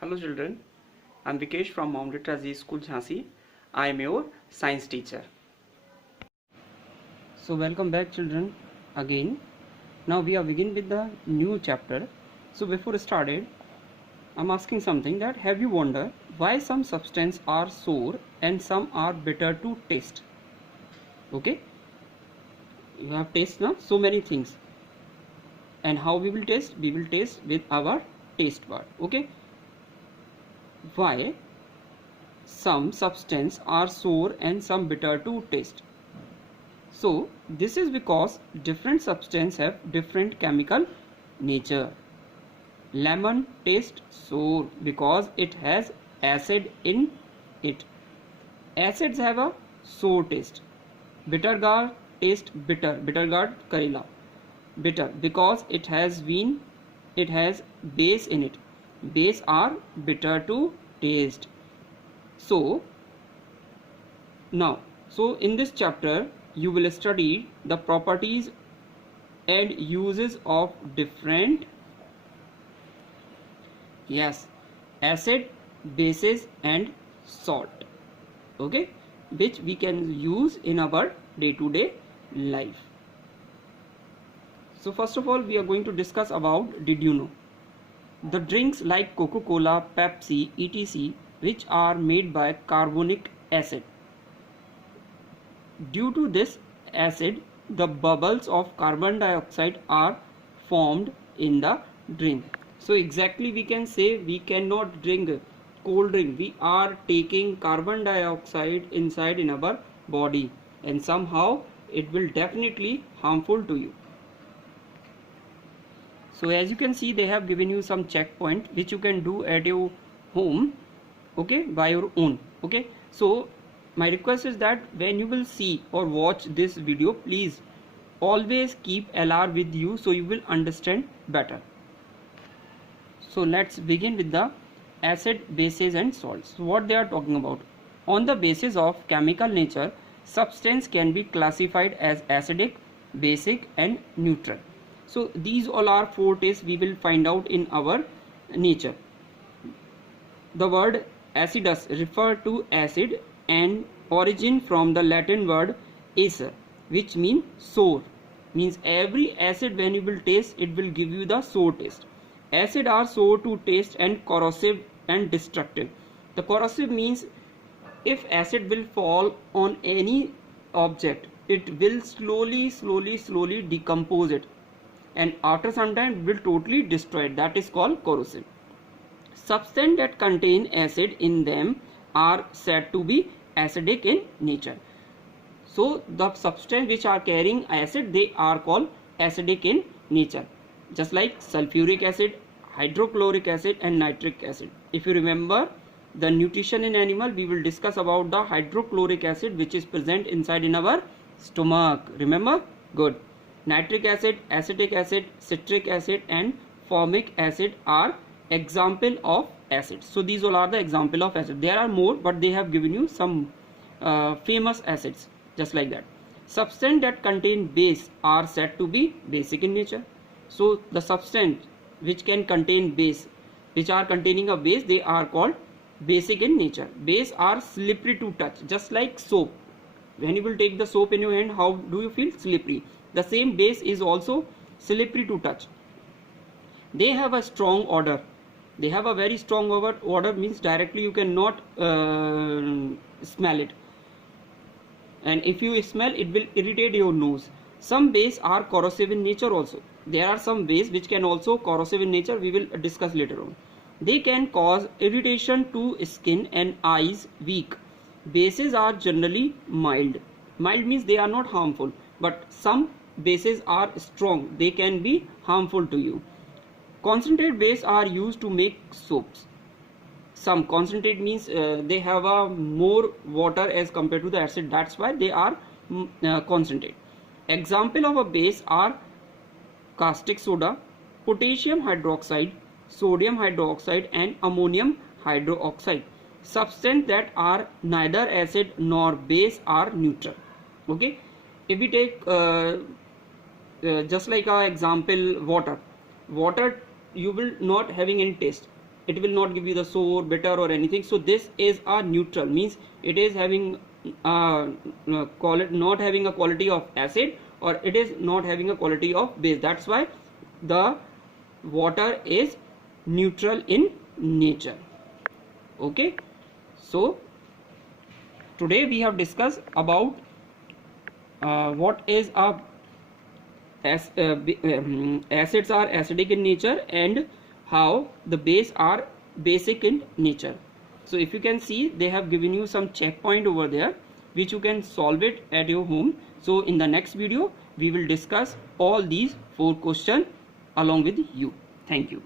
Hello children, I am Vikesh from Mount Literacy School Jhansi. I am your science teacher. So welcome back children again. Now we are begin with the new chapter. So before started, I am asking something that have you wondered why some substances are sour and some are bitter to taste? Okay, you have taste now so many things. And how we will taste? We will taste with our taste bud. Okay. Why some substances are sour and some bitter to taste? So this is because different substances have different chemical nature. Lemon tastes sour because it has acid in it. Acids have a sour taste. Bitter gourd tastes bitter. Bitter gourd Karela. Bitter because it has base in it. Base are bitter to taste. So in this chapter you will study the properties and uses of different acid, bases and salt, okay, which we can use in our day-to-day life. So first of all we are going to discuss about, did you know, the drinks like Coca-Cola, Pepsi, etc., which are made by carbonic acid. Due to this acid, the bubbles of carbon dioxide are formed in the drink. So exactly we can say we cannot drink cold drink. We are taking carbon dioxide inside in our body and somehow it will definitely harmful to you. So as you can see, they have given you some checkpoint which you can do at your home, okay, by your own. Okay, so my request is that when you will see or watch this video, please always keep LR with you so you will understand better. So let's begin with the acid, bases and salts. So what they are talking about: on the basis of chemical nature, substance can be classified as acidic, basic and neutral. So these all are four tastes we will find out in our nature. The word acidus refer to acid and origin from the Latin word acer, which means sour. Means every acid when you will taste, it will give you the sour taste. Acid are sour to taste and corrosive and destructive. The corrosive means if acid will fall on any object, it will slowly decompose it, and after some time will totally destroy it. That is called corrosive. Substances that contain acid in them are said to be acidic in nature. So the substances which are carrying acid, they are called acidic in nature, just like sulfuric acid, hydrochloric acid and nitric acid. If you remember the nutrition in animal, we will discuss about the hydrochloric acid which is present inside in our stomach. Remember? Good. Nitric acid, acetic acid, citric acid and formic acid are example of acids. So these all are the example of acid. There are more, but they have given you some famous acids, just like that. Substance that contain base are said to be basic in nature. So the substance which can contain base, which are containing a base, they are called basic in nature. Base are slippery to touch, just like soap. When you will take the soap in your hand, how do you feel? Slippery. The same base is also slippery to touch. They have a strong odor. They have a very strong odor, means directly you cannot smell it, and if you smell it will irritate your nose. Some base are corrosive in nature also. There are some base which can also corrosive in nature. We will discuss later on. They can cause irritation to skin and eyes weak. Bases are generally mild. Mild means they are not harmful, but some bases are strong. They can be harmful to you. Concentrate base are used to make soaps. Some concentrate means they have a more water as compared to the acid. That's why they are concentrate. Example of a base are caustic soda, potassium hydroxide, sodium hydroxide and ammonium hydroxide. Substances that are neither acid nor base are neutral. Okay, if we take just like a example, water you will not having any taste. it will not give you the sour, bitter or anything. So this is a neutral, means it is having not having a quality of acid, or it is not having a quality of base. That's why the water is neutral in nature. Okay, so today we have discussed about what is a acids are acidic in nature and how the base are basic in nature. So if you can see, they have given you some checkpoint over there which you can solve it at your home. So in the next video we will discuss all these 4 questions along with you. Thank you.